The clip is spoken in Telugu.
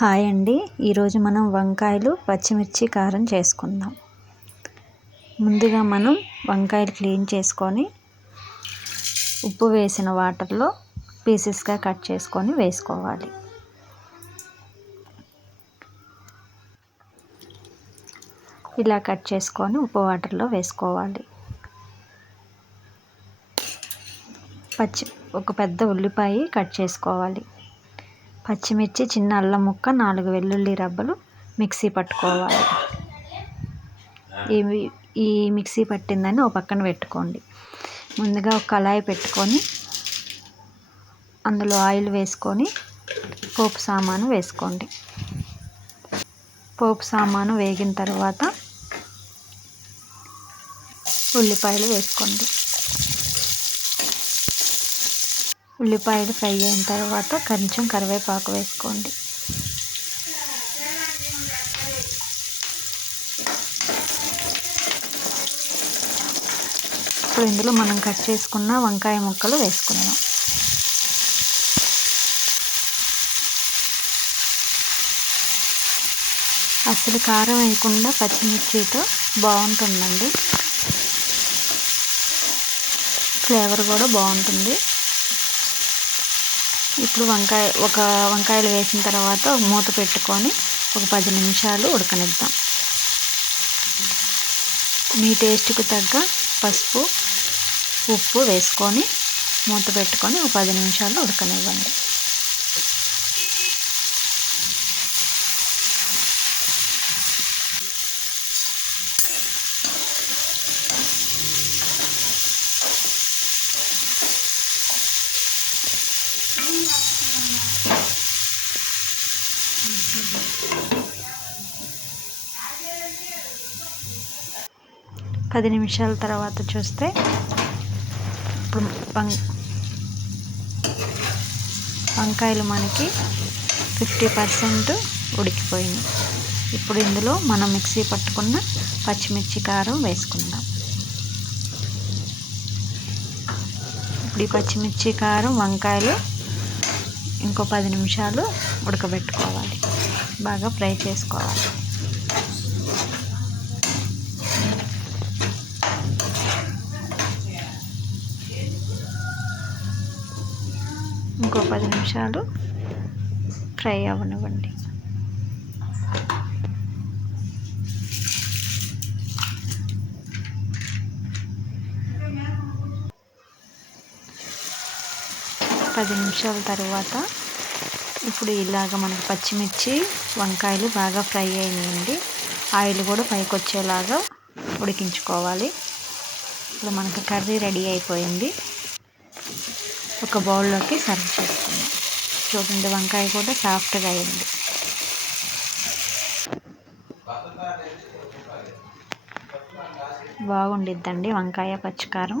హాయ్ అండి. ఈరోజు మనం వంకాయలు పచ్చిమిర్చి కారం చేసుకుందాం. ముందుగా మనం వంకాయలు క్లీన్ చేసుకొని ఉప్పు వేసిన వాటర్లో పీసెస్గా కట్ చేసుకొని వేసుకోవాలి. ఇలా కట్ చేసుకొని ఉప్పు వాటర్లో వేసుకోవాలి. పచ్చి ఒక పెద్ద ఉల్లిపాయ కట్ చేసుకోవాలి. పచ్చిమిర్చి చిన్న అల్లం ముక్క నాలుగు వెల్లుల్లి రబ్బలు మిక్సీ పట్టుకోవాలి. ఇవి ఈ మిక్సీ పట్టిందని ఓ పక్కన పెట్టుకోండి. ముందుగా ఒక కళాయి పెట్టుకొని అందులో ఆయిల్ వేసుకొని పోపు సామాను వేసుకోండి. పోపు సామాను వేగిన తర్వాత ఉల్లిపాయలు వేసుకోండి. ఉల్లిపాయలు ఫ్రై అయిన తర్వాత కొంచెం కరివేపాకు వేసుకోండి. ఇప్పుడు ఇందులో మనం కట్ చేసుకున్న వంకాయ ముక్కలు వేసుకుందాం. అసలు కారం వేయకుండా పచ్చిమిర్చితో బాగుంటుందండి. ఫ్లేవర్ కూడా బాగుంటుంది. ఇప్పుడు వంకాయ ఒక వంకాయలు వేసిన తర్వాత మూత పెట్టుకొని ఒక పది నిమిషాలు ఉడకనిద్దాం. మీ టేస్ట్కు తగ్గ పసుపు ఉప్పు వేసుకొని మూత పెట్టుకొని ఒక పది నిమిషాలు ఉడకనివ్వండి. పది నిమిషాల తర్వాత చూస్తే ఇప్పుడు వం వంకాయలు మనకి ఫిఫ్టీ పర్సెంట్ ఉడికిపోయింది. ఇప్పుడు ఇందులో మనం మిక్సీ పట్టుకున్న పచ్చిమిర్చి కారం వేసుకుందాం. ఇప్పుడు ఈ పచ్చిమిర్చి కారం వంకాయలు ఇంకో పది నిమిషాలు ఉడకబెట్టుకోవాలి. బాగా ఫ్రై చేసుకోవాలి. ఇంకో పది నిమిషాలు ఫ్రై అవ్వనివ్వండి. పది నిమిషాల తర్వాత ఇప్పుడు ఇలాగ మనకి పచ్చిమిర్చి వంకాయలు బాగా ఫ్రై అయినాయండి. ఆయిల్ కూడా పైకి వచ్చేలాగా ఉడికించుకోవాలి. ఇప్పుడు మనకు కర్రీ రెడీ అయిపోయింది. ఒక బౌల్లోకి సర్వ్ చేసుకుందాం చూడండి వంకాయ కూడా సాఫ్ట్గా అయింది. బాగుండిద్దండి వంకాయ పచ్చికారం.